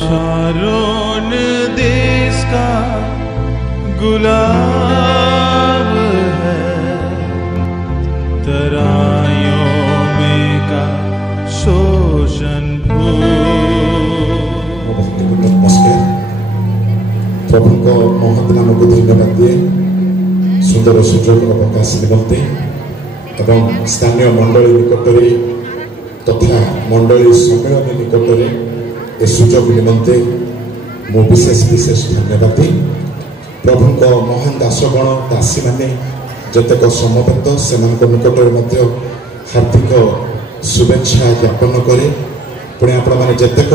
Sharon देश का गुलाब है, तराइयों में का शोषण नमस्कार। प्रभु को महत नाम को धन्यवाद दिए सुंदर सुजोग अवकाश निमंते एवं स्थानीय मंडली निकटरे तथा मंडली सम्मेलन निकटरे ए सुजोग निमंते मो विशेष विशेष धन्यवाद दी। प्रभु को महान दासगण दासी माने जतक समवेत से निकटरे मध्य हार्दिक शुभेच्छा ज्ञापन करे। पुणे आपण माने जतक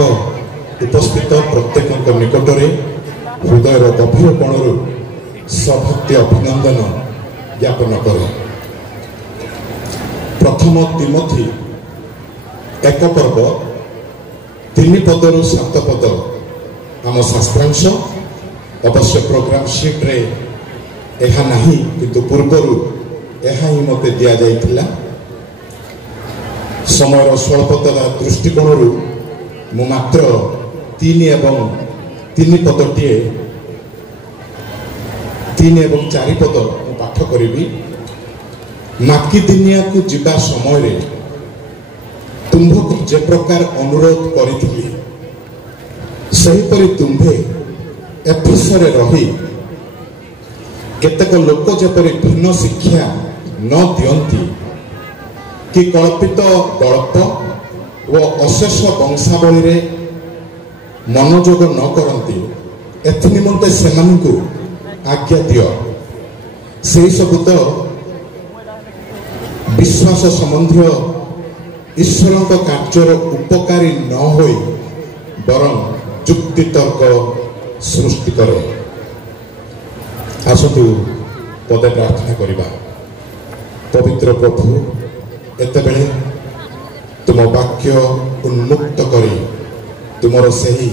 उपस्थित प्रत्येक निकटरे हृदयर गभीर कोणरू सभक्ति अभिनंदन ज्ञापन करे। प्रथम तिमोथी 1 पर्व 3 पदरु 7 पद आम शास्त्रांश अवश्य प्रोग्राम शीट रे एहा नहीं किंतु पूर्वरु एहा ही मते दिया जाइथिला। समयर स्वल्पता दृष्टिकोणरू मु मात्र 3 एवं 3 पदटिए 3 एवं 4 पद पाठ करी। माकी दुनिया को जीवा समय रे तुम्भको जे प्रकार अनुरोध करी तुम्भे एफिसरे रही केतेक लोक जेपरि भिन्न शिक्षा न दियंती कि कल्पित गल्प व अशेष वंशावली रे मनोयोग न करती एथि निमंते सेमानकु आज्ञा दियो। से सब तो विश्वास संबंधी ईश्वर कार्यर उपकारी न होई बरं जुक्ति तर्क सृष्टि करे। आसतु पदे प्रार्थना करिबा। पवित्र प्रभु एतेबेले तुम वाक्य उन्मुक्त करी तुमर सही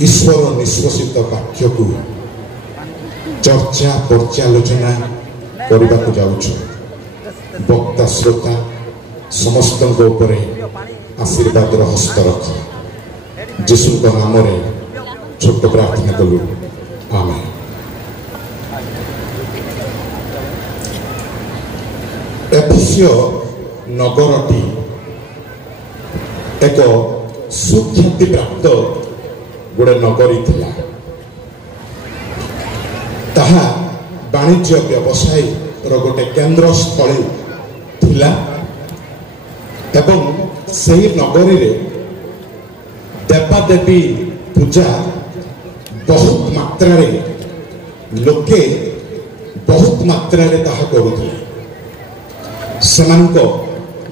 ईश्वर निश्वसित वाक्य को चर्चा पर्यालोचना करने को जाऊछु। वक्ता श्रोता समस्त आशीर्वाद हस्त रख जीशु नाम छोट प्रार्थना कलु आमेन। एफिसियो नगरटी एक सुख्याति प्राप्त गोटे नगरी थिला। ताहा वाणिज्य व्यवसाय गोटे केन्द्र स्थली थिला एवं सही नगरी रे देवादेवी पूजा बहुत मात्रा रे लोके बहुत मात्रा रे ताहा करुथिले। सेमानको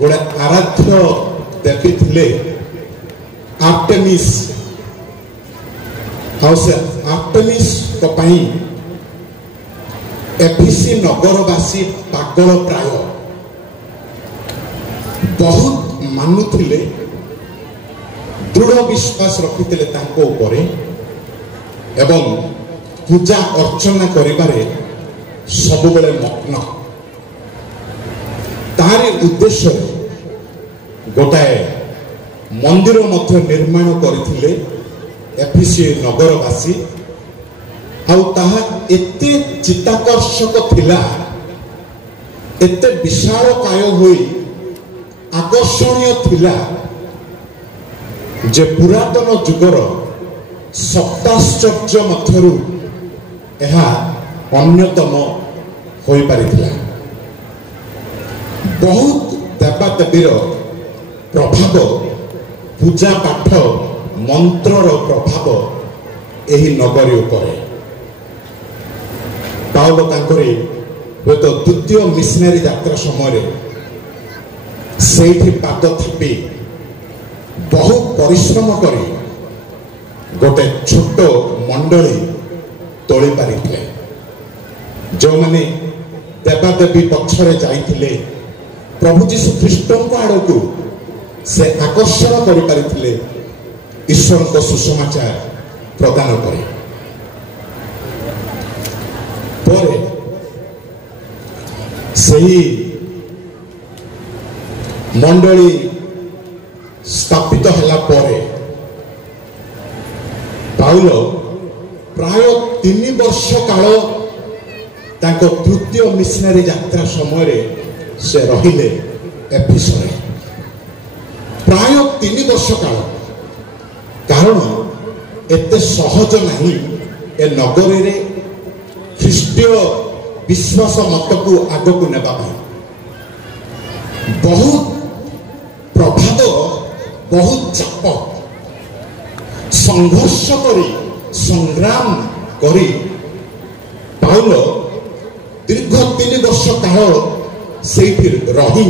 गोटे आराध्य देवी थिले आर्टेमिस। आर्टेमिस को पाई एफिसी नगरवासी पागल प्राय बहुत मानुथिले, दृढ़ विश्वास रखिथिले तांको उपरे एवं पूजा अर्चना करिबारे सबुबेले मग्न। तारी उद्देश्य गोटाए मंदिर मध्य निर्माण करथिले एफिसी नगरवासी। आउ ताहा एते चित्ताकर्षक थिला, एते विशाल काय होई आकर्षणीय थिला जे पुरातन जुगर सप्ताश्चर्य मध्यरु एहा अन्यतम होई पारिथिला। बहुत देवादेवीर प्रभाव, पूजा पाठ मंत्रर प्रभाव एही नगरी उपरे। पाउल तांकरे हुए तो द्वितीय मिशनरी यात्रा समय सेठी पाद थापी बहुत परिश्रम करी गोटे छोट मंडली तोली पारिथिले। जो माने देवादेवी पक्षरे जाइथिले प्रभु जीशु ख्रीष्टन आड़ को से आकर्षण कर पारिथिले, ईश्वर को सुसमाचार प्रदान करे। परे सही मंडली स्थापित हला परे ପାଉଲ ପ୍ରାୟ 3 ବର୍ଷ କାଳ ତାଙ୍କ ତୃତୀୟ ମିଶନାରୀ ଯାତ୍ରା ସମୟରେ ସେ ରହିଲେ ଏଫେସରେ ପ୍ରାୟ 3 ବର୍ଷ କାଳ। କାରଣ ଏତେ ସହଜ ନାହିଁ ଏ ନଗରୀରେ ଖ୍ରୀଷ୍ଟୀୟ ବିଶ୍ୱାସ ମତକୁ ଆଗକୁ ନେବା ପାଇଁ। ବହୁତ ପ୍ରଭାବ, ବହୁତ ଚାପ, ସଂଘର୍ଷ କରି, ସଂଗ୍ରାମ କରି ପାଉଲ ଦୀର୍ଘ 3 ବର୍ଷ କାଳ ସେଇଠି ରହି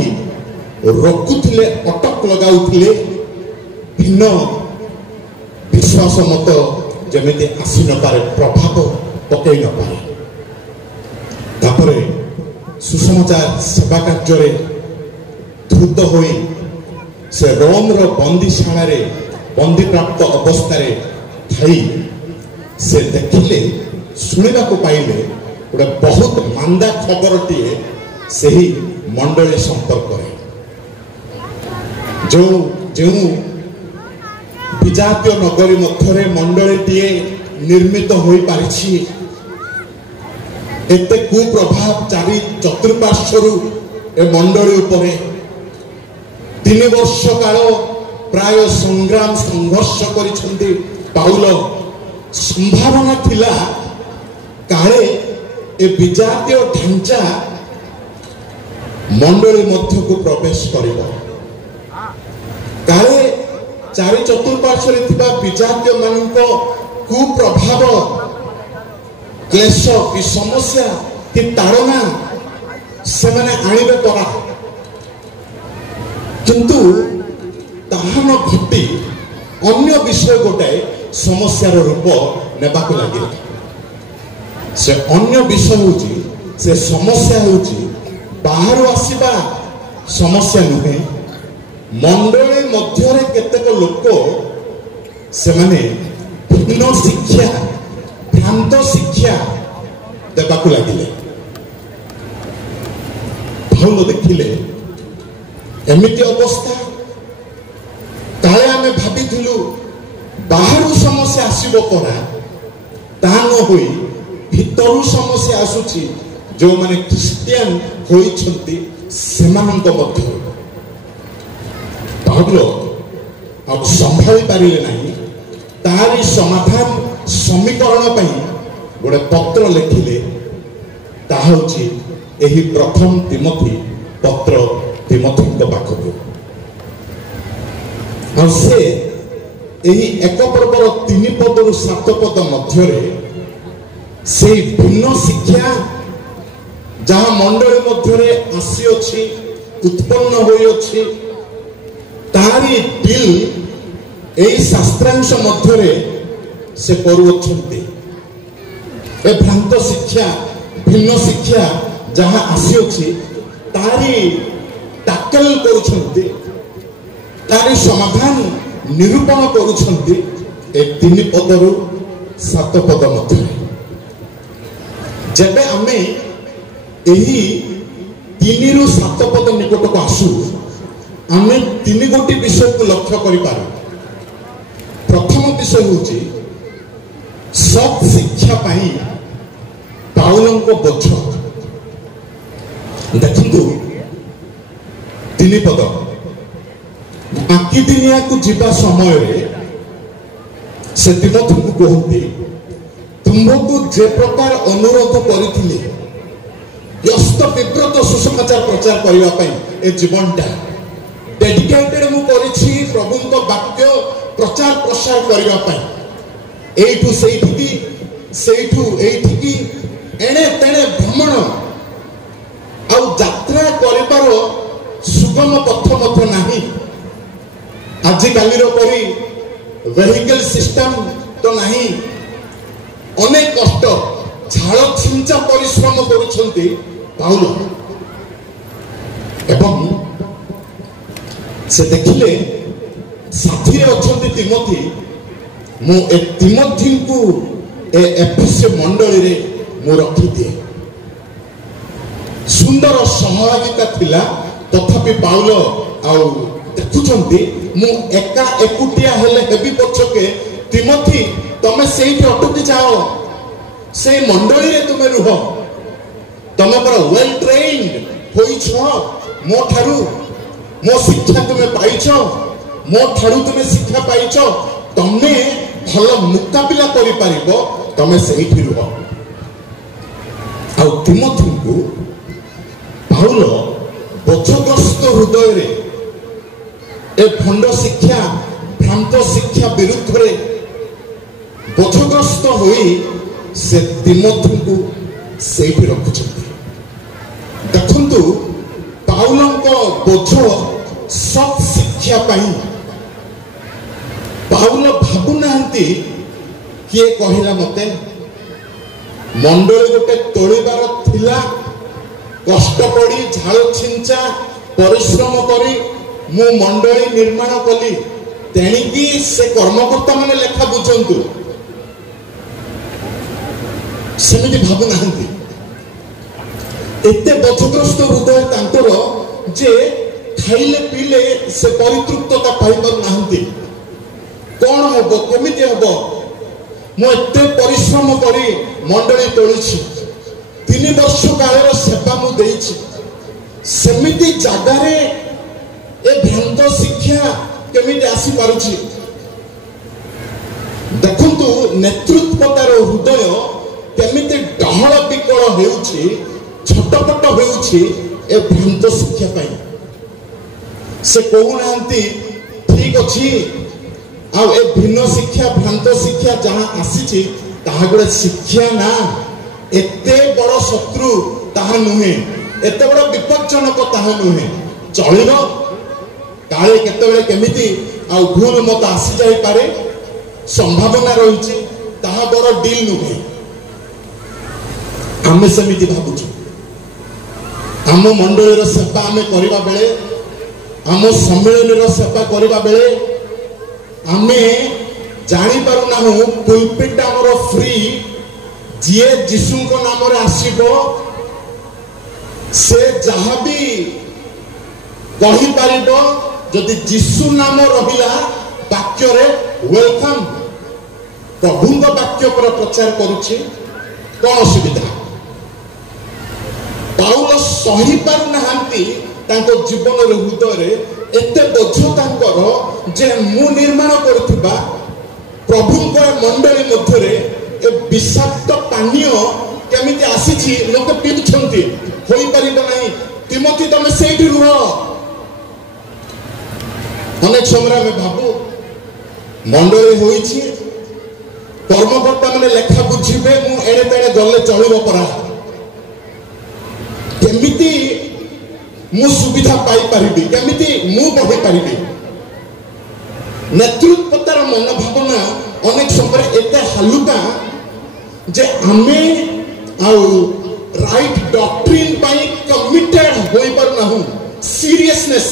ରୋକୁଥିଲେ, ଅଟକ ଲଗାଉଥିଲେ ଭିନ୍ନ ବିଶ୍ୱାସ ମତ ଯେମିତି ଆସି ନପାରେ, ପ୍ରଭାବ ପକାଇ ନପାରେ। ତାପରେ ସୁସମାଚାର ସେବା କାର୍ଯ୍ୟରେ ଧୃତ ହୋଇ ସେ ରୋମର ବନ୍ଦୀଶାଳାରେ ବନ୍ଦୀପ୍ରାପ୍ତ ଅବସ୍ଥାରେ ଥାଇ ସେ ଦେଖିଲେ, ଶୁଣିବାକୁ ପାଇଲେ ଗୋଟେ ବହୁତ ମାନ୍ଦା ଖବରଟିଏ ସେହି ମଣ୍ଡଳୀ ସମ୍ପର୍କରେ। ଯେଉଁ ବିଜାତୀୟ ନଗରୀ ମଧ୍ୟରେ ମଣ୍ଡଳୀଟିଏ ନିର୍ମିତ ହୋଇପାରିଛି, ଏତେ କୁପ୍ରଭାବ ଚାରି ଚତୁଃପାର୍ଶ୍ୱରୁ ଏ ମଣ୍ଡଳୀ ଉପରେ 3 ବର୍ଷ କାଳ ପ୍ରାୟ ସଂଗ୍ରାମ ସଂଘର୍ଷ କରିଛନ୍ତି ପାଉଲ। ସମ୍ଭାବନା ଥିଲା କାଳେ ଏ ବିଜାତୀୟ ଢାଞ୍ଚା ମଣ୍ଡଳୀ ମଧ୍ୟକୁ ପ୍ରବେଶ କରିବ, କାଳେ ଚାରି ଚତୁଃପାର୍ଶ୍ୱରେ ଥିବା ବିଜାତୀୟ ମାନଙ୍କ କୁପ୍ରଭାବ, କ୍ଲେଶ କି ସମସ୍ୟା କି ତାଡ଼ନା ସେମାନେ ଆଣିବେ ପରା। କିନ୍ତୁ ତାହା ନ ଘଟି ଅନ୍ୟ ବିଷୟ ଗୋଟାଏ ସମସ୍ୟାର ରୂପ ନେବାକୁ ଲାଗିଲା। ସେ ଅନ୍ୟ ବିଷୟ ହେଉଛି, ସେ ସମସ୍ୟା ହେଉଛି ବାହାରୁ ଆସିବା ସମସ୍ୟା ନୁହେଁ, ମଣ୍ଡଳୀ ମଧ୍ୟରେ କେତେକ ଲୋକ ସେମାନେ ଭିନ୍ନ ଶିକ୍ଷା, ଭ୍ରାନ୍ତ ଶିକ୍ଷା ଦେବାକୁ ଲାଗିଲେ। ପାଉଲ ଦେଖିଲେ ଏମିତି ଅବସ୍ଥା, କାଳେ ଆମେ ଭାବିଥିଲୁ ବାହାରୁ ସମସ୍ୟା ଆସିବ ପରା, ତାହା ନ ହୋଇ ଭିତରୁ ସମସ୍ୟା ଆସୁଛି ଯେଉଁମାନେ ଖ୍ରୀଷ୍ଟିଆନ ହୋଇଛନ୍ତି ସେମାନଙ୍କ ମଧ୍ୟରୁ। ପାଉଲ ଆଉ ସମ୍ଭାଳି ପାରିଲେ ନାହିଁ, ତାରି ସମାଧାନ ସମୀକରଣ ପାଇଁ ଗୋଟେ ପତ୍ର ଲେଖିଲେ। ତାହା ହେଉଛି ଏହି ପ୍ରଥମ ତିମୋଥୀ ପତ୍ର ତିମୋଥୀଙ୍କ ପାଖକୁ। ଆଉ ସେ ଏହି 1 ପର୍ବର 3 ପଦରୁ 7 ପଦ ମଧ୍ୟରେ ସେଇ ଭିନ୍ନ ଶିକ୍ଷା ଯାହା ମଣ୍ଡଳୀ ମଧ୍ୟରେ ଆସିଅଛି, ଉତ୍ପନ୍ନ ହୋଇଅଛି, ତାରି ଡିଲ୍ ଏହି ଶାସ୍ତ୍ରାଂଶ ମଧ୍ୟରେ ସେ କରୁଅଛନ୍ତି। ଏ ଭ୍ରାନ୍ତ ଶିକ୍ଷା, ଭିନ୍ନ ଶିକ୍ଷା ଯାହା ଆସିଅଛି ତାରି ଟାକେଲ କରୁଛନ୍ତି, ତାରି ସମାଧାନ ନିରୂପଣ କରୁଛନ୍ତି ଏ 3 ପଦରୁ 7 ପଦ ମଧ୍ୟରେ। ଯେବେ ଆମେ ଏହି 3ରୁ 7 ପଦ ନିକଟକୁ ଆସୁ, ଆମେ 3 ଗୋଟି ବିଷୟକୁ ଲକ୍ଷ୍ୟ କରିପାରୁ। ପ୍ରଥମ ବିଷୟ ହେଉଛି ସତ୍ ଶିକ୍ଷା ପାଇଁ ପାଉଲଙ୍କ ବୋଝ। ଦେଖନ୍ତୁ 3 ପଦ, ଆକିଦିନିଆକୁ ଯିବା ସମୟରେ ସେ ତିମୋଥୀଙ୍କୁ କୁହନ୍ତି, ତୁମକୁ ଯେ ପ୍ରକାର ଅନୁରୋଧ କରିଥିଲି ବ୍ୟସ୍ତ ବିବ୍ରତ ସୁସମାଚାର ପ୍ରଚାର କରିବା ପାଇଁ ଏ ଜୀବନଟା ଡେଡିକେଟେଡ ମୁଁ କରିଛି ପ୍ରଭୁଙ୍କ ବାକ୍ୟ ପ୍ରଚାର ପ୍ରସାର କରିବା ପାଇଁ। ଏଇଠୁ ସେଇଠିକି, ସେଇଠୁ ଏଇଠିକି, ଏଣେ ତେଣେ ଭ୍ରମଣ ଆଉ ଯାତ୍ରା କରିବାର ସୁଗମ ପଥ ମଧ୍ୟ ନାହିଁ। ଆଜିକାଲିର ପରି ଭେହିକଲ ସିଷ୍ଟମ ତ ନାହିଁ। ଅନେକ କଷ୍ଟ, ଝାଳ ଛିଞ୍ଚା ପରିଶ୍ରମ କରୁଛନ୍ତି ପାଉଲ। ଏବଂ ସେ ଦେଖିଲେ ସାଥିରେ ଅଛନ୍ତି ତିମୋଥୀ, ମୁଁ ଏ ତିମୋଥୀଙ୍କୁ ଏ ଏଫେସ ମଣ୍ଡଳୀରେ ମୁଁ ରଖିଦିଏ। ସୁନ୍ଦର ସହଭାଗିତା ଥିଲା, ତଥାପି ପାଉଲ ଆଉ ଦେଖୁଛନ୍ତି ମୁଁ ଏକା ଏକୁଟିଆ ହେଲେ ହେବି ପଛକେ ତିମୋଥୀ ତମ तमे सेठी अटकी जाओ से मंडली रे तुमे रुह तमे पर वेल ट्रेन्ड होई छ मो ठारू मो शिक्षा तुमे पाइछो मो ठारू तुमे शिक्षा पाइछो तमे भल मुकाबिला करि पारिबो तमे सेठी रुह आ तिमोथी को पाउल बोझग्रस्त हृदय रे ए भंड शिक्षा भ्रांत शिक्षा विरुद्ध रे बोझग्रस्त होई से तिमोथी को सेठी रखुछथि देखंतु पाउलंको बोझ सब शिक्षा पाई पाउल भाबु नाहंती किए कहिला मते मंडली गोटे तोड़ीबार थिला कष्ट पड़ी झाड़ छिंचा परिश्रम करी मु मंडली निर्माण कली तेणिकी से कर्मकर्ता माने लेखा बुझंतु सेमिति भाबु नाहंती एते बोझग्रस्त हृदय तांकर जे खाइले पीले से परितृप्तता पाई पर नाहंती कौन हेबो केमिति हेबो मु एते परिश्रम करी मंडली तोळिछि 3 वर्ष कालर सेवा मु देइछि सेमिति जागारे ए भ्रांत शिक्षा केमिति आसी पारुछि देखंतु नेतृत्वतार हृदय केमिति डहळ विकळ हेउछि छटपट हेउछि ए भ्रांत शिक्षा पाई से कहूनांती ठीक अछि आ ए भिन्न शिक्षा भ्रांत शिक्षा जहाँ आसी ताहा गोटे शिक्षा ना एते बड़ शत्रु ताहा नुहे एते बड़ विपज्जनक ताहा नुहे चलिब काले केतेबेले केमिति आ भूल मत आसी जाई पारे संभावना रही ताहा बड़ डील नुहे आमे सेमिति भाबुछु आम मंडलीर सेवा आमे करिबा बेले आम सम्मेलन सेवा करिबा बेले आमे जानी पारु ना हूँ पुलपिट आमर फ्री जी जीशु को नाम रे आसीबो से जहाँ भी कहि पारिबो जदि जीशु नाम रहिला वाक्य रे वेलकम प्रभु वाक्य पर प्रचार करुछि कौन सुविधा पाउल सही पारु नाहांती तांको जीवन रे हृदय रे एते बोझ तांकर जे मु निर्माण करथुबा प्रभुଙ୍କ मंडली मध्य रे ए विषाक्त पानीय केमिति आसीछि लोक पिउछंती होई परिबो नाही तिमोथी तमे सेठी रुह अनेक समय में भाबू मंडली होईछि कर्मकर्ता माने लेखा बुझिबे मु एड़े तेड़े गले चलिबो परा केमिति मु सुविधा पाई पारिबी केमिति मु बढ़ी पारिबी नेतृत्वतार मनोभावना अनेक समय एते हालुका जे आमे आउ राइट डॉक्ट्रिन पाई कमिटेड होई पर नाहु सीरियसनेस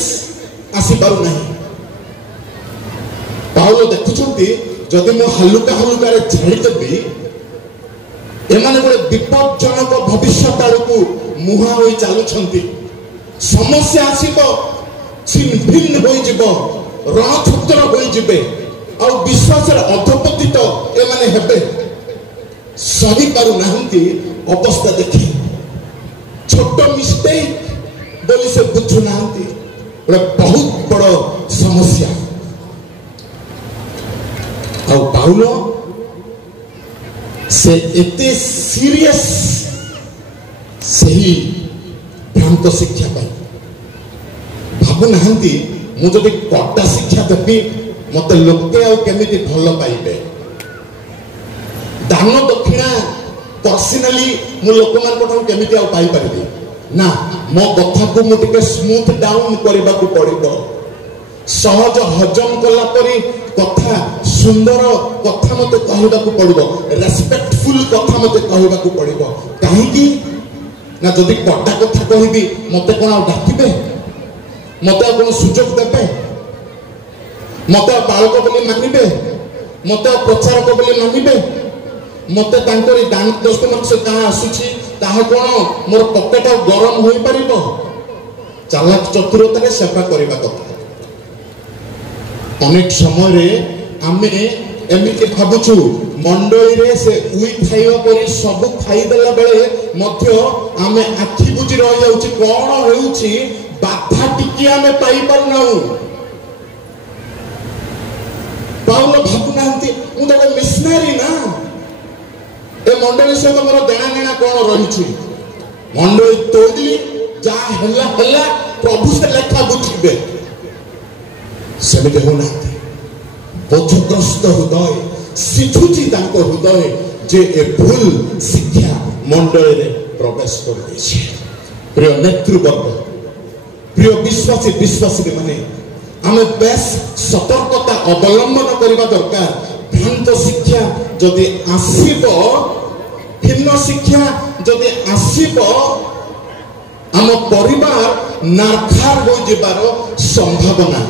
आसी पारु नाही पाउल देखुछंती जदि मु हालुका हालुका रे छाड़ी देबी एमाने गोटे विपज्जनक भविष्यत आड़कू मुहा होई चालुछंती समस्या आसीबो छिन भिन्न होई जिवो रणछत्र होई जिबे आ विश्वास रे अधपतित एमाने हेबे सही पारु नाहंती अवस्था देखि छोट मिस्टेक बोली से बुझु नाहंती बहुत बड़ समस्या आ पाउल से एते सीरियस सही भ्रांत शिक्षा पाई भाबु नाहंती मु जदि कटा शिक्षा देबी मते लोके आ केमिति भल पाइबे दान दक्षिणा पर्सनली मु लोक मान कोठा केमिति आ पाई परिबे ना मो कथा को मु टिके स्मूथ डाउन करबा को पड़िबो सहज हजम कला परी कथा सुंदर कथा मते कहबा को पड़िबो रेस्पेक्टफुल कथा मते कहबा को पड़िबो काहे कि ना जदि कटा कथा कहबी मते कोन आ डाकिबे मते कोन सुजोग देबे मते बालक बोली मानिबे मते प्रचारक बोली मानिबे मते तांकरी दान दोस्त मन से कहा आसुची ताहा कोन मोर पकेट गरम होई परिबो चालाक चतुरता रे सेवा करबा कथा अनेक समय रे आमे एमिति भाबुछु मंडली रे से उई खाइबा परी सब खाई देला बेले मध्य आमे आखि बुझी रह जाउची कोन होउची बाधा टिकी आमे पाई पर नाउ पाउलो भाबुनांती मु तो मिशनरी ना ए मंडली से मोर देना नेना कोन रहिची मंडली तोड़ली जा हल्ला हल्ला प्रभु से लेखा बुझिबे सेमे होना बोझग्रस्त हृदय सिझुची तांको हृदय जे ए भूल शिक्षा मंडल रे प्रवेश कर देछि प्रिय नेतृवर्ग प्रिय विश्वासी विश्वासी माने आमे बेस सतर्कता अवलंबन करबा दरकार भ्रांत शिक्षा जदि आसीबो भिन्न शिक्षा जदि आसीबो आम परिवार नारखार हो जिबार संभावना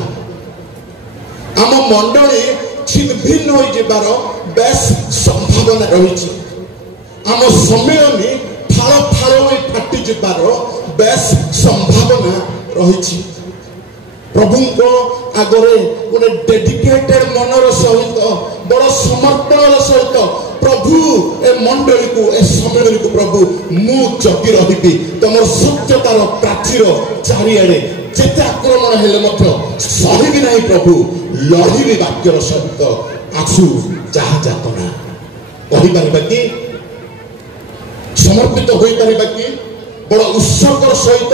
आम मंडली छिन्न भिन्न हो जिबार बेस संभावना रही आम सम्मेलनी फाड़ फाड़ हो फाटी जिबार बेस संभावना रही प्रभु को आगरे गोटे डेडिकेटेड मनर सहित बड़ समर्पण सहित प्रभु ए मंडली को ए सम्मेलन को प्रभु मु जगी रही तुम सत्यतार प्राचीर चारिआडे जेते आक्रमण हेले मध्य सहिबी नहीं प्रभु लड़िबी वाक्यर सहित आसु जहा जातना कहि पारिबा कि समर्पित होई पारिबा कि बड़ उत्सर्गर सहित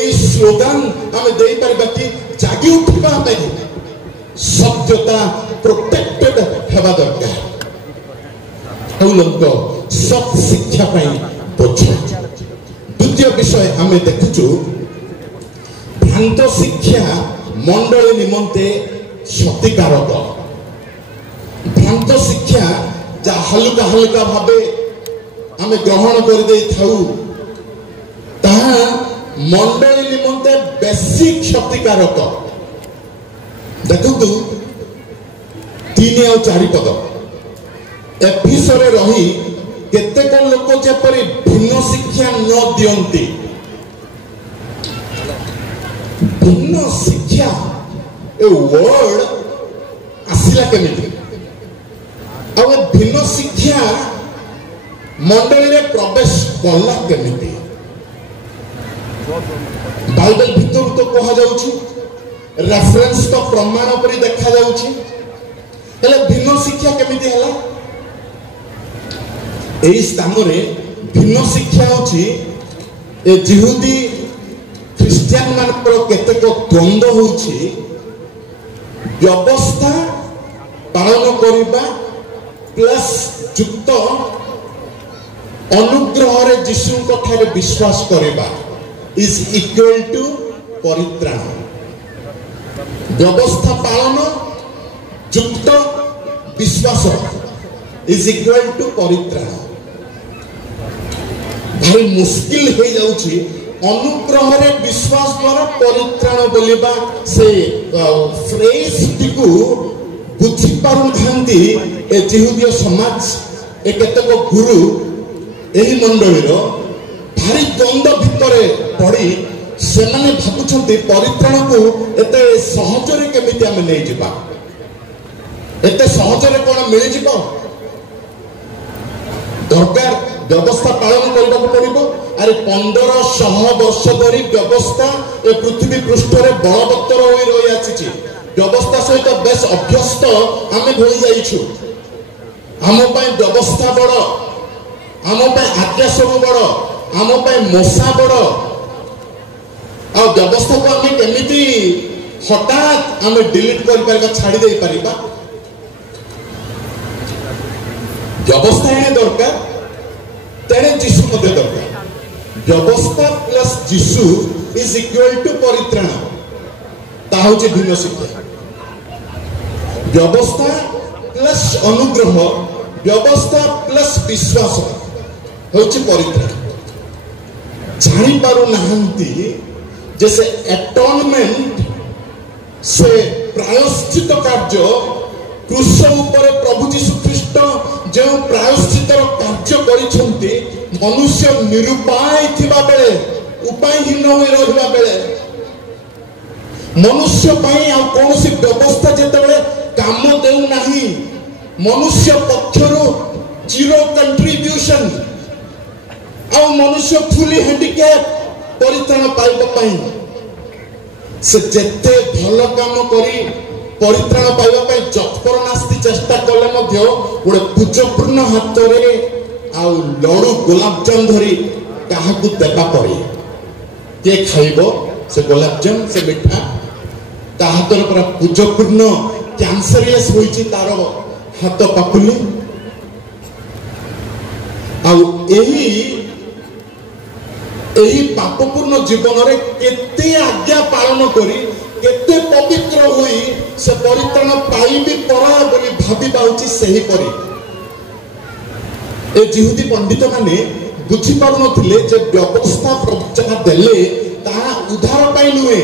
एई स्लोगान आमे देई पारिबा कि जागी उठिबा पे सत्यता प्रोटेक्टेड हेबा दरकार लोक सत शिक्षा बोझ द्वितीय विषय आम देखु भ्रांत शिक्षा मंडली निमंते क्षतिकारक भ्रांत शिक्षा जा हल्का हल्का भावे आम ग्रहण कर मंडली निमंते बेसी क्षतिकारक देखु 3 और 4 पद एफिसरे रही केतेक लोक जेपरि भिन्न शिक्षा न दियंती भिन्न शिक्षा ए वर्ड आसिला केमिति आ भिन्न शिक्षा मंडली रे प्रवेश करला केमिति बाइबल भितर तो कहा जाउची रेफरेंस तो प्रमाण पर देखा जाउची हेले भिन्न शिक्षा केमिति हला एई स्थान रे भिन्न शिक्षा होची ए जिहुदी ख्रिस्टियन मानकर केतेक द्वंद्व होची व्यवस्था पालन करिबा प्लस युक्त अनुग्रह रे यीशु कथारे विश्वास करिबा इज इक्वल टू परित्राण व्यवस्था पालन युक्त विश्वास इज इक्वल टू परित्राण भारी मुश्किल हो जाउची अनुग्रह रे विश्वास द्वारा परित्राण बोलिबा से फ्रेज टिकु बुझी पारु थांती ए जिहुदीय समाज ए केतक गुरु एही मंडली रो भारी द्वंद्व भितरे पड़ी से माने भाबुछंती परित्राण को एते सहजरे केमिति हम नै जिबा एते सहजरे कोन मिलि जिबो दरकार व्यवस्था पालन करबा पड़िबो अरे 1500 वर्ष धरी व्यवस्था ए पृथ्वी पृष्ठ रे बलवत्तर होई रही आछि व्यवस्था सहित बेस अभ्यस्त आमे भोली जाइछु आम पय व्यवस्था बड़ आम पय आज्ञा सब बड़ आम पय मोसा बड़ आ व्यवस्था को आमे केमिति हठात आमे डिलीट कर परबा छाडी देई परबा व्यवस्था है दरकार तेरे यीशु मध्य दरकार व्यवस्था plus Yishu is equal to परित्राण ता होचे भिन्न शिक्षा व्यवस्था प्लस अनुग्रह व्यवस्था प्लस विश्वास होचे परित्राण जानी पारु नहंती जैसे एटोनमेंट से प्रायश्चित कार्य क्रूस ऊपर प्रभु यीशु ख्रीष्ट जो प्रायश्चितर कार्य करिसंती मनुष्य निरुपाय थिबा बेले उपायहीन होई रहिबा बेले मनुष्य पई आ कोनोसी व्यवस्था जेते बेले काम देउ नाही मनुष्य पक्षर जीरो कंट्रीब्यूशन आ मनुष्य फुली हैंडिकैप परित्राण पाइबा से जेते भल काम करी परित्राण पाइबा जत्पर नास्ती चेष्टा कले मध्य गोटे पूजपूर्ण हाथ में आ लड़ू गुलाबजाम धरी क्या देवा पड़े किए खाइब से गुलाबजाम से मिठा ता हाथ पूरा पूजपूर्ण कैंसरियस होइछि तार हाथ पाकुली एही पापपूर्ण जीवन रे केते आज्ञा पालन करी केते पवित्र होई से परित्राण पाइबी परा बोली भाबी बाउची सही परी ए जिहुदी पंडित माने बुझी पारु नथिले जे व्यवस्था प्रवचन देले ता उद्धार पाई नुहे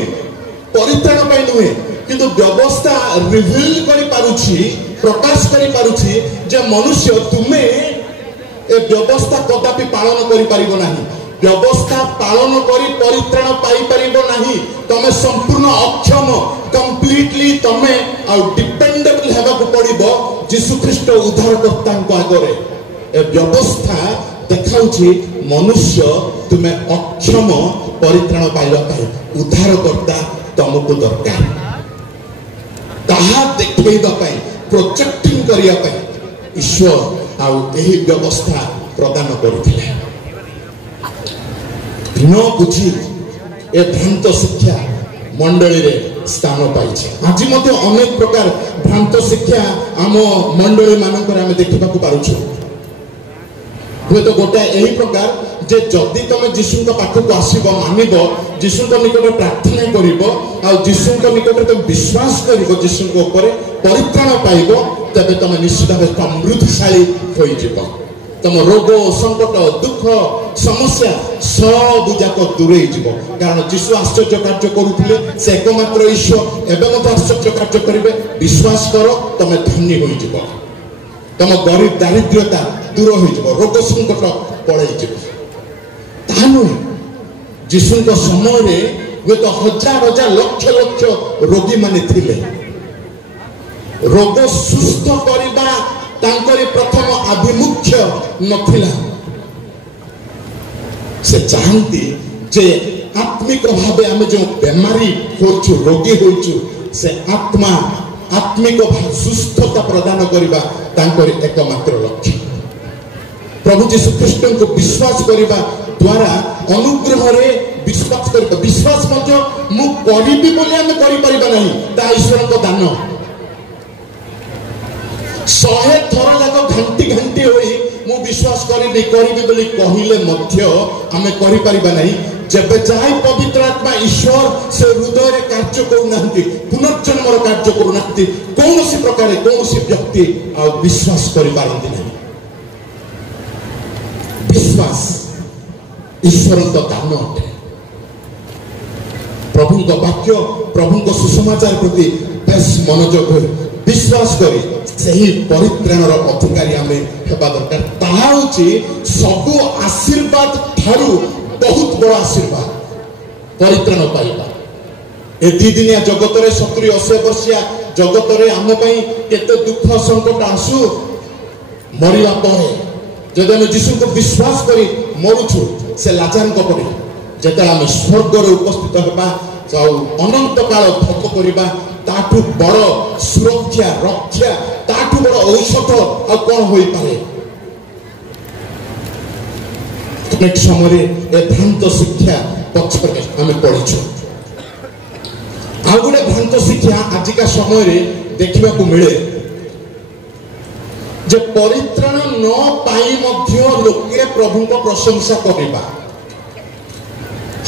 परित्राण पाई नुहे किंतु व्यवस्था रिवील करि पारुछि प्रकाश करि पारुछि जे मनुष्य तुमे ए व्यवस्था कदापि पालन करि पारिबो नाही व्यवस्था पालन करी परित्राण पाई पारिबो नाही तमे संपूर्ण अक्षम कंप्लीटली तमे आ डिपेंडेबल हेबा को पड़िबो यीशु ख्रीष्ट उद्धारकर्ता को आगरे ए व्यवस्था देखाउछि मनुष्य तुमे अक्षम परित्राण पाइबा पाई उद्धारकर्ता तुमको दरकार ताहा देखैबा पाई प्रोजेक्टिंग करिया पाई ईश्वर आ एही व्यवस्था प्रदान करथिले न बुझी ए भ्रांत शिक्षा मंडली रे स्थान पाई आज मध्य अनेक प्रकार भ्रांत शिक्षा आम मंडली मानकर आम देखा पार्छ हुए तो गोटे यही प्रकार जे जदि तुम जीशु पाखक आसब मानब जीशु निकट प्रार्थना कर जीशु निकट तुम विश्वास कर जीशु परित्राण पाइब तेज तुम निश्चित भाव समृद्धिशाली हो तुम रोग संकट दुख समस्या सब जाक दूरे कारण जीशु आश्चर्य कार्य करुले से एकमात्र ईश्वर एवं आश्चर्य कार्य करेंगे विश्वास कर तुम धनी हो तुम गरीब दारिद्र्यता दूर हो रोग संकट पड़े नुहे जीशु समय हुए तो हजार हजार लक्ष लक्ष रोगी माने थिले रोग सुस्थ करने तांकरी प्रथम आभिमुख्य नथिला से चाहती जे आत्मिक भाव आम जो बेमारी होचु रोगी होचु से आत्मा आत्मिक सुस्थता प्रदान करबा तांकरी एकमात्र लक्ष्य प्रभु यीशु ख्रीष्ट को विश्वास करबा द्वारा अनुग्रह रे विश्वास करबा विश्वास मध्य मु करिबी बोली हम करि परिबा नहीं ता ईश्वर को दान 100 थर जाक घंटी घंटी होई मु विश्वास करी बोली कहिले मध्य आमे करि परिबा नहीं जब जाय पवित्र आत्मा ईश्वर से हृदय रे कार्य करूनांती पुनर्जन्म रो कार्य करूनांती कोनोसी प्रकार कोनोसी व्यक्ति आ विश्वास करि पारंती नहीं विश्वास ईश्वर को दान अटे प्रभु को वाक्य प्रभु को सुसमाचार प्रति बेस मनोयोग हो विश्वास करी सही परित्राणर अधिकारी आमे हेबा दरकार ताहा होची सबु आशीर्वाद थारु बहुत बड़ा आशीर्वाद परित्राण पाइबा ए दी दिनिया जगत रे 70-80 वर्षिया जगत रे आम पई केते दुख संकट आसु मरिया परे जदि हम जीशु को विश्वास करी मरुछु से लाचार को परे जेता हम स्वर्ग रे उपस्थित हेबा अनंत काल भोग करिबा ताठू बड़ सुरक्षा रक्षा ताठू बड़ औषध आ कौन हो पारे अनेक समय ए भ्रांत शिक्षा पक्षरे आम पढ़ीछु आ गोटे भ्रांत शिक्षा आजिका समय रे देखा मिले जे परित्राण न पाई मध्य लोके प्रभु को प्रशंसा करिबा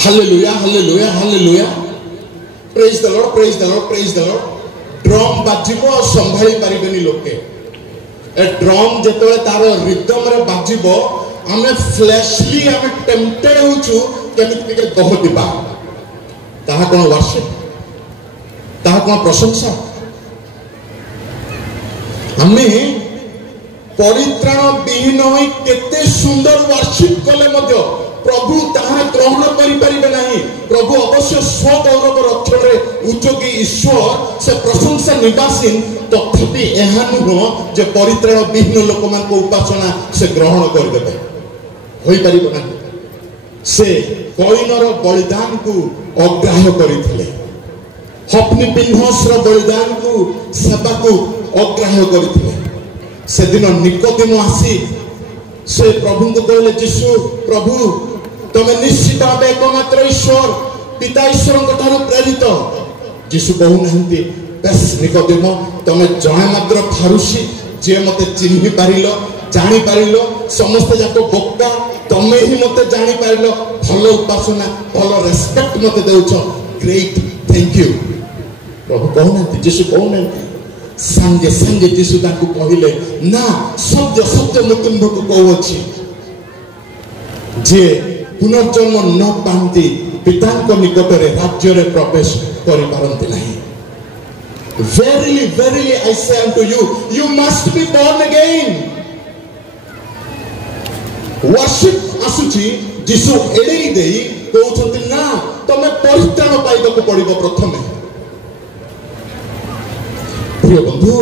hallelujah hallelujah hallelujah praise the lord praise the lord praise the lord drum बाजिबो संभाली पारिबेनी लोके ए ड्रम जेतले तार रिदम रे बाजिबो आमे फ्लैशली आमे टेम्पटेड होचु केमिति के दह दिबा ताहा कोन वर्शिप ताहा कोन प्रशंसा आमे परित्राण विहीन होई केते सुंदर वर्शिप कले मध्य प्रभु ताहा ग्रहण करिपारिबे नाही। प्रभु अवश्य स्वगौरव अक्षरे उच्चकी ईश्वर से प्रशंसा निवासीन तथापि एहा नुह जे परित्राण विहीन लोक मान उपासना से ग्रहण करदेबे होई पारिबो नाही। से कईनर बलिदान को अग्राह्य करथिले, हप्नी पिन्हसर बलिदान को सेवा को अग्राह्य करथिले। से दिन निकोदेम आसी से प्रभु को कहले यीशु प्रभु तमे निश्चित भाव एकमात्र ईश्वर पिता ईश्वर ठारू प्रेरित। यीशु कहू नाहंती बेस निकोदेम तमे जणे मात्र फारुसी जे मते चिन्हि पारिलो जानि पारिलो समस्त जाक बोका तमे ही मते जानि पारिलो भलो उपासना भलो रेस्पेक्ट मते देउछ ग्रेट थैंक यू। प्रभु कहू नाहंती यीशु कहू नाहंती संगे संगे यीशु ताकू कहिले ना सत्य सत्य मैं तुमको कहूची जे पुनर्जन्म न पाती पिता निकट में राज्य रे प्रवेश करि पारंती नहीं। Verily, verily, I say unto you, you must be born again. Worship आसुची यीशु एडे देई कहउछंती ना तमे परित्राण पाइबा पड़िबो प्रथमे। प्रिय बंधु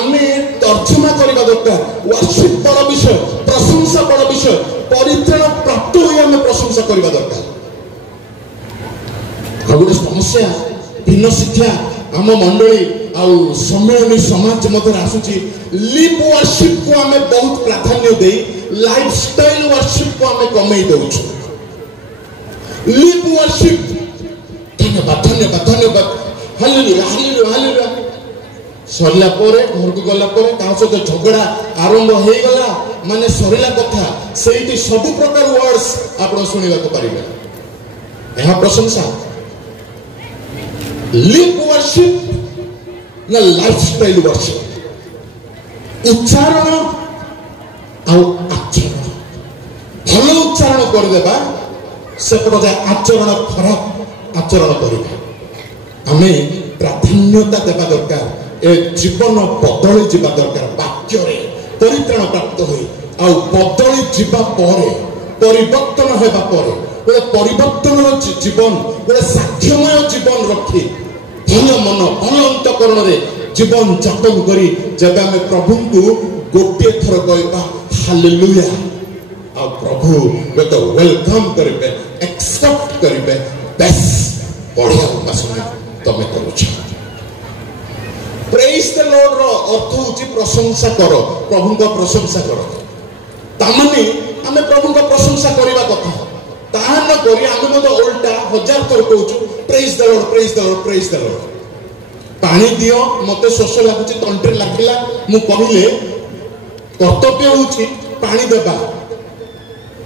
आमे तर्जुमा करबा दरकार। वर्शिप बड़ विषय, प्रशंसा बड़ विषय, परित्राण प्राप्त होई आमे प्रशंसा करबा दरकार। आगुरे समस्या भिन्न शिक्षा आम मंडली आउ सम्मेलनी समाज मध्य आसुची लिप वर्शिप को आमे बहुत प्राधान्य देई लाइफस्टाइल वर्शिप को आमे कमई दउछु। लिप वर्शिप धन्यवाद धन्यवाद धन्यवाद हालेलुया हालेलुया हालेलुया सरला परे घर को गला परे ता सहित झगड़ा आरंभ हो गला माने सरला कथा सेठी सब प्रकार वर्ड्स आपण सुनिबा को पारिबे। एहा प्रशंसा लिप वर्शिप ना लाइफस्टाइल वर्शिप उच्चारण आ आचरण भलो उच्चारण कर देबा से पदे आचरण खराब आचरण करिबा आमे प्राधान्यता देबा दरकार। ए जीवन बदली जीवा दरकार वाक्य रे परित्राण प्राप्त होई आ बदली जीवा परे परिवर्तन हेबा परे गोटे परिवर्तन जीवन गोटे साक्ष्यमय जीवन रखी भल मन भल अंतकरण रे जीवन यापन करी जब आम प्रभु को गोटे थर कहबा हालेलुया आ प्रभु गोटे वेलकम करिबे एक्सेप्ट करिबे बेस बढ़िया उपासना तमे करूछ। प्रेज द लॉर्ड रो अर्थ होची प्रशंसा करो प्रभु को प्रशंसा करो तामाने आमे प्रभु को प्रशंसा करिबा कथा ताहा न करी आमे मते उल्टा हजार थर कहूछु praise the lord praise the lord praise the lord. पानी दियो मते शोष लागुची तंत्रे लागिला मु कहिले कर्तव्य होची पानी देबा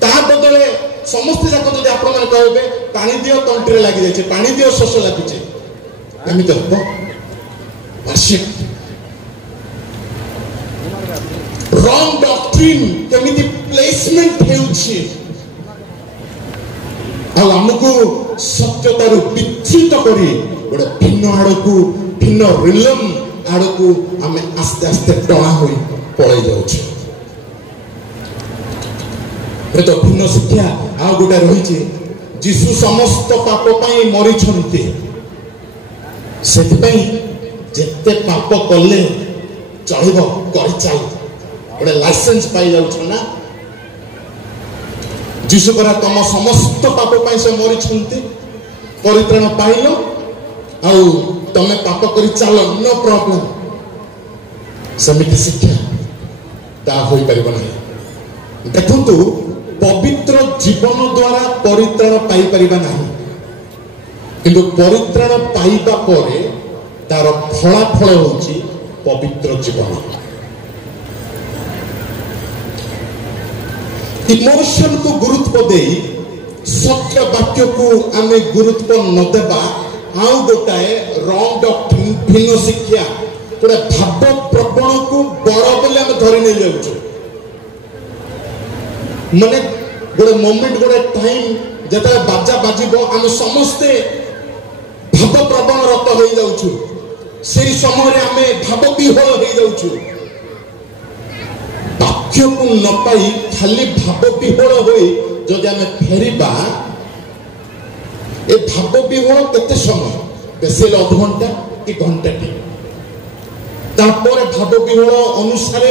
ता बदले समस्त जाक जदि आपण माने कहबे पानी दियो तंत्रे लागि जाय छै पानी दियो शोष लागुची एमि तो वर्शिप रॉन्ग डॉक्ट्रिन केमिति प्लेसमेंट हेउछि आ हमको सत्यतारु विचित करी गोटे भिन्न आड़कू भिन्न रिलम आड़कू आमे आस्ते आस्ते टणा होई पळै जाउछु। तो भिन्न शिक्षा आ गोटे रही जीशु समस्त पाप पई मरी छंती सेति जेते पाप कले चलिब कर चल गोटे लाइसेंस पाई जाउछ ना जीशु करा तुम समस्त पाप पाई से मरी छंती परित्राण पाइलो आउ तमे पाप करी चल नो प्रॉब्लम समिति शिक्षा ता होई परिबो नाही। देखंतु पवित्र जीवन द्वारा परित्राण पाई परिबा नाही किंतु परित्राण पाइबा परे तार फलाफल होची पवित्र जीवन। इमोशन को गुरुत्व दे सत्य वाक्य को आमे गुरुत्व न देबा आउ गोटाए रॉन्ग डॉक्ट्रिन भिन्न शिक्षा गोटे भाव प्रवण को बड़ बोले आमे धरि नै जाउछु माने गोटे मोमेंट गोटे टाइम जते बाजा बाजिबो आमे समस्ते भाव प्रवण रत हो जाउछु से समय रे आमे भाव विह्वल हो जाउछु वाक्य को न पाई खाली भाव विह्वल होई जदि आम फेरिबा ए भाव विहल केते समय बेसे अध घंटा कि घंटाटी तापर भाव विहल अनुसार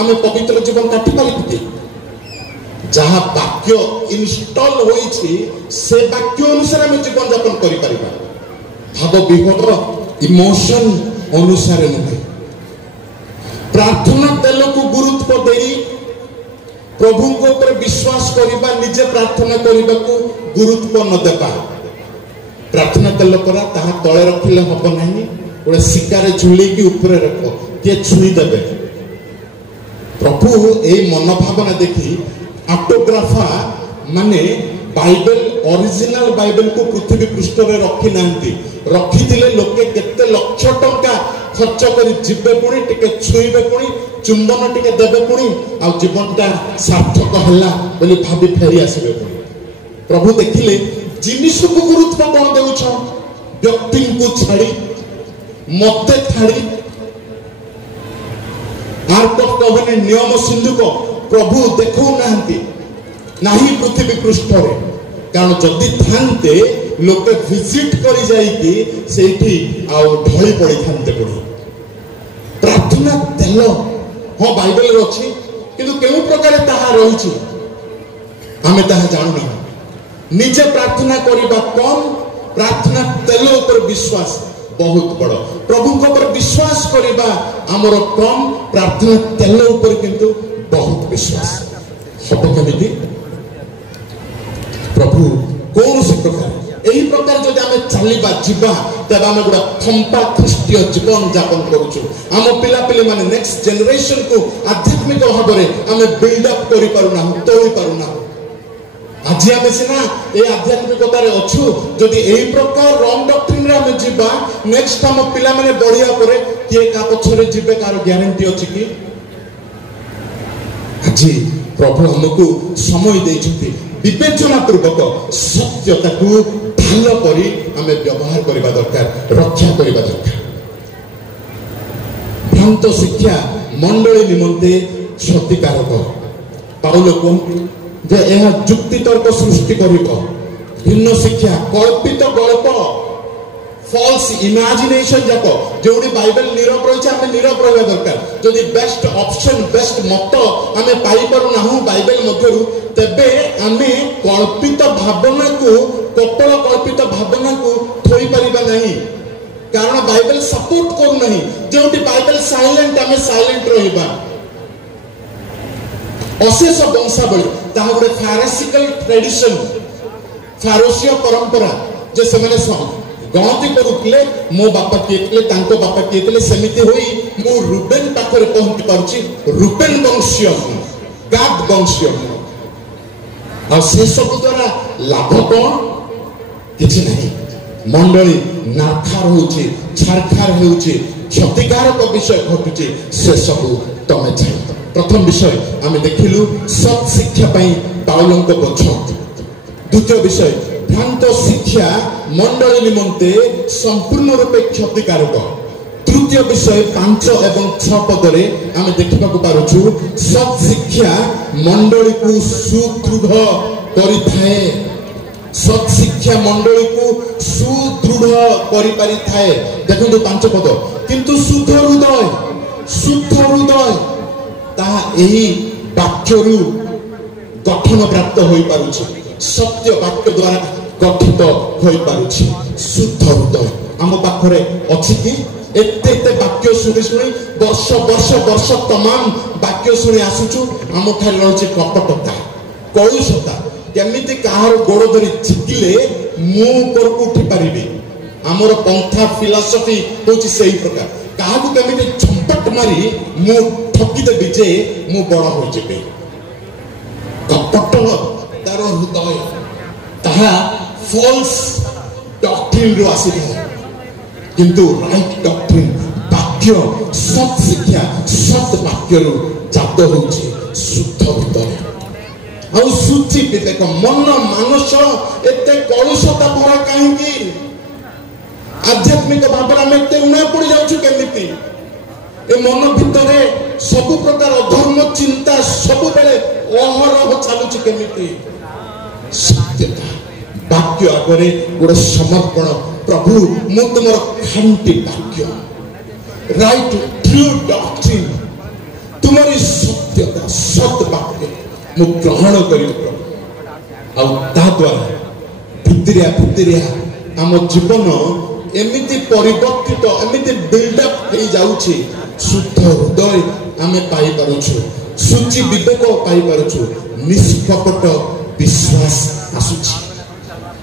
आम पवित्र जीवन काटि पारि जहाँ वाक्य इनस्टॉल होइछि से वाक्य अनुसार आम जीवन यापन करि परिबा भाव विहल इमोशन अनुसार नुहे प्रार्थना तेल को गुरुत्व देई प्रभु को ऊपर विश्वास करिबा निजे प्रार्थना करिबा को गुरुत्व न देबा प्रार्थना तेल करा ताहा तळे रखिले हबो नाही ओडे सिकारे झुली की ऊपर रखो के छुई देबे प्रभु ए मनोभावना देखी ऑटोग्राफा माने बाइबल ओरिजिनल बाइबल को पृथ्वी पृष्ठ रे रखी नांती रखी दिले लोके केते लक्ष टंका खर्च करी जिबे पुणी टिके छुईबे पुणी चुंबन टिके देबे पुणी आ जीवनटा सार्थक हल्ला बोली भाबी फेरी आसीबे पुणी प्रभु देखिले जिनिस को गुरुत्व कोन देउछ व्यक्ति को छाड़ी मते छाड़ी आर्ट ऑफ कवेनेंट नियम सिंधु को प्रभु देखौ नांती नाही पृथ्वी पृष्ठ रे कारण जदि थांते लोके विजिट करी जाई कि सेठी आ ढळी पड़ी थांते पड़ी प्रार्थना तेल हाँ बाइबल रे अछि किंतु केउ प्रकार ताहा रहिछि हमें ताहा जानु ना निजे प्रार्थना करिबा कम प्रार्थना तेल ऊपर विश्वास बहुत बड़ प्रभु को ऊपर विश्वास करिबा हमर कम प्रार्थना तेल ऊपर किंतु बहुत विश्वास हबो केमिति प्रभु कौन से प्रकार यही प्रकार जदि आम चलवा जीवा तब आम गोटे फंपा ख्रीष्टीय जीवन यापन करुचु आम पिला पिले माने नेक्स्ट जनरेशन को आध्यात्मिक भाव में आम बिल्डअप करि पारुना तोड़ी पारुना आज आम सीना ए आध्यात्मिकतार अच्छु जदि यही प्रकार रंग डॉक्ट्रिन रे आम जीवा नेक्स्ट आम पिला माने बढ़िया परे किए का पछरे जीवे कार ग्यारंटी अछि कि आज प्रभु हमको समय देइछथि विवेचना पूर्वक सत्यता को ढाल करी आमे व्यवहार करबा दरकार रक्षा करबा दरकार भ्रांत शिक्षा मंडली निमंते क्षतिकारक पाउल को जे यह जुक्ति तर्क सृष्टि करिबो भिन्न शिक्षा कल्पित गल्प फॉल्स इमेजिनेशन जाको जोडी बाइबल नीरव रहिছে आमे नीरव रहबा दरकार जदि बेस्ट ऑप्शन बेस्ट मत आमे पाई पारु नाहु बाइबल मध्यरु तबे आमे कल्पित भावना को कपल कल्पित भावना को थोई परिबा नहीं कारण बाइबल सपोर्ट करू नहीं जोटी बाइबल साइलेंट आमे साइलेंट रहबा अशेष वंशावली ताहा गोटे फैरिसिकल ट्रेडिशन फारोसिया परंपरा जे से माने गणति करुले मो बापा किए तांको बापा किए सेमिति होई मो रुबेन पाखरे पहुंची पारुची रुबेन वंशीय गाद वंशीय आ से सब द्वारा लाभ कोन किछि नहीं मंडली नाखार होची छारखार होची क्षतिकारक विषय घटुची से सब तमे छै प्रथम विषय आमे देखिलु सत शिक्षा पई पाउलंको बोझ द्वितीय विषय भ्रांत शिक्षा मंडली निमंते संपूर्ण रूपे क्षतिकारक तृतीय विषय 5 एवं 6 पदरे आमे देखिबा को पारुछु सत शिक्षा मंडली को सुदृढ़ करि थाए सत शिक्षा मंडली को सुदृढ़ करि पारि थाए देखंतु 5 पद किंतु शुद्ध हृदय ताहा एही वाक्यरु गठन प्राप्त होई पारुछि सत्य वाक्य द्वारा गठित होई पारुछि शुद्ध हृदय आम पाखरे अछि कि एते एते वाक्य सुनि सुनि वर्ष तमाम वाक्य सुनि आसुछु आम ठार रहछि कपटता कलुषता केमिति काहार गोड़ धरी झिकिले मु ऊपर को उठी परिबे हमर पंथा फिलॉसफी होछि सेही प्रकार काहाकू केमिति झंपट मारी मु ठकी देबी जे मु बड़ होई जेबे कपट तार हृदय ताहा फॉल्स डॉक्ट्रिन रो आसी किंतु राइट डॉक्ट्रिन वाक्य सत शिक्षा सत वाक्य रो जात होछि शुद्ध हृदय आ सुचि विवेक मन मानस एते कलुषता भरा काहेकि आध्यात्मिक भावना में एते उना पड़ी जाउछु केमिति ए मन भितरे सब प्रकार अधर्म चिंता सब बेले अहरह चालुछि केमिति सत्यता वाक्य आगे गोटे समर्पण प्रभु मु तुम खांटी वाक्य राइट ट्रू डॉक्ट्रिन तुम्हारी सत्यता सत वाक्य मु ग्रहण करी प्रभु द्वारा भितरिया भितरिया आम जीवन एमिति परिवर्तित एमिति बिल्डअप हो जाउछि शुद्ध हृदय आमे पाई पारुछु सूची विवेक पाई पारुछु निष्कपट विश्वास आसुछि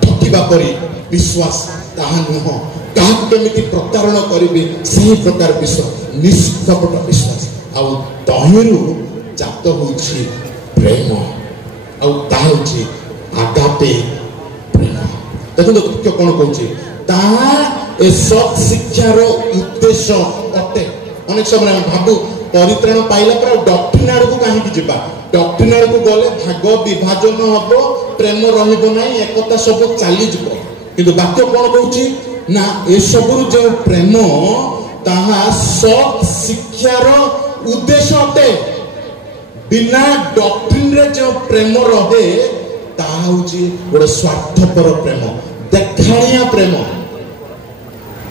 ठकिबा परी विश्वास ताहा नुह कहा केमिति प्रतारण करिबे सही प्रकार विश्वास निष्कपट विश्वास आउ तहिरु जात होछि प्रेम आउ ता होछि आगापे प्रेम देखो तो कोन कहछि ता ए सत शिक्षार उद्देश्य अटे अनेक समय भाबु परित्राण पाइला पर डॉक्ट्रिन आड़ को कहीं जीवा डॉक्ट्रिन आड़ को गले भाग विभाजन हम प्रेम रहिबो नाही एकता सब चली जीवो किंतु वाक्य कोन कहउची ना ए सब जो प्रेम ताहा सत शिक्षार उद्देश्य अटे बिना डॉक्ट्रिन रे जो प्रेम रहे ताहा होची गोटे स्वार्थपर प्रेम देखाणिया प्रेम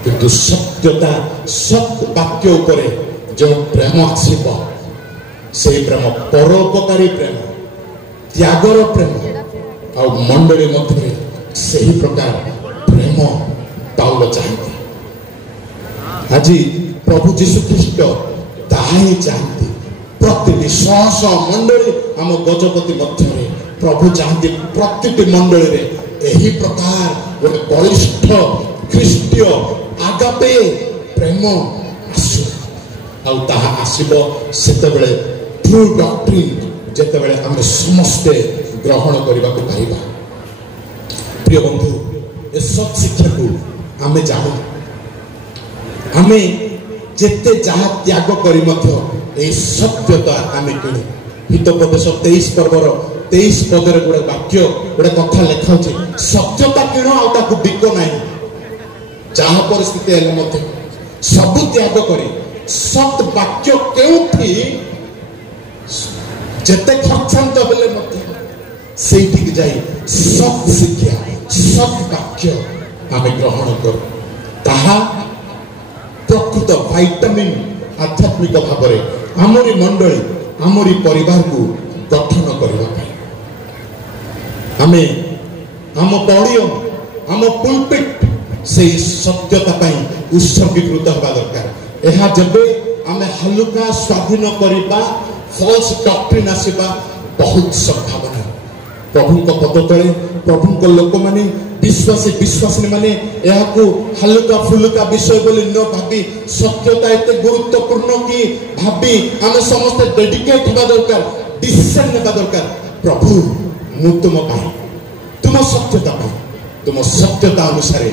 किंतु सत्यता सत वाक्य उपरे जो प्रेम आसीब से प्रेम परोपकारी प्रेम त्यागर प्रेम आ मंडली मध्य से ही प्रकार प्रेम पाउल चाहते आज प्रभु जीशु ख्रीष्ट ताही चाहते प्रति शह मंडली आम गजपति मध्य प्रभु चाहते प्रति मंडली रे यही प्रकार गोटे बलिष्ठ ख्रीष्टीय आगापे प्रेम आसु आसब से ट्रू डॉक्ट्रिन जेतेबेले आम समस्ते ग्रहण करने को पाइबा प्रिय बंधु ए सत शिक्षा को आमे जानू आमे जेते जहा त्याग करी मध्य ए सत्यता आमे किणु हितोपदेश 23 पर्वर 23 पदर गोटे वाक्य गोटे कथा लेखा सत्यता किण आको बिक ना जहा परिस्थिति है मत सब त्याग करे सत वाक्य केउठी जेते खर्चांत बेले मत सेठी जाई सत शिक्षा सत वाक्य आमे ग्रहण कर ताहा प्रकृत विटामिन आध्यात्मिक भाव में आमरी मंडली आमरी परिवार को गठन करबा आमे आम पॉडियम आम पुलपिट से सत्यता पाई उत्सर्गीकृत होगा दरकार यह जब आम हलुका स्वाधीन करवा फल्स डॉक्ट्रिन आसवा बहुत संभावना प्रभु पद तले प्रभु लोक मैंने विश्वासी विश्वासी माने हलुका फुलुका विषय बोली न भावी सत्यता एत गुरुत्वपूर्ण कि भावी आम समस्त डेडिकेट होगा दरकार डिसीजन नेबा दरकार प्रभु मु तुम पाई तुम सत्यता पाई तुम सत्यता अनुसार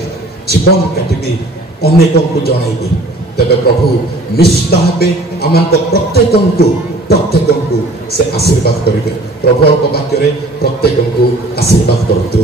जीवन काटिबी अनेक को जनइबी तेरे प्रभु निश्चित भाव आम प्रत्येक को से आशीर्वाद करेंगे प्रभु वाक्य प्रत्येक को आशीर्वाद करतु।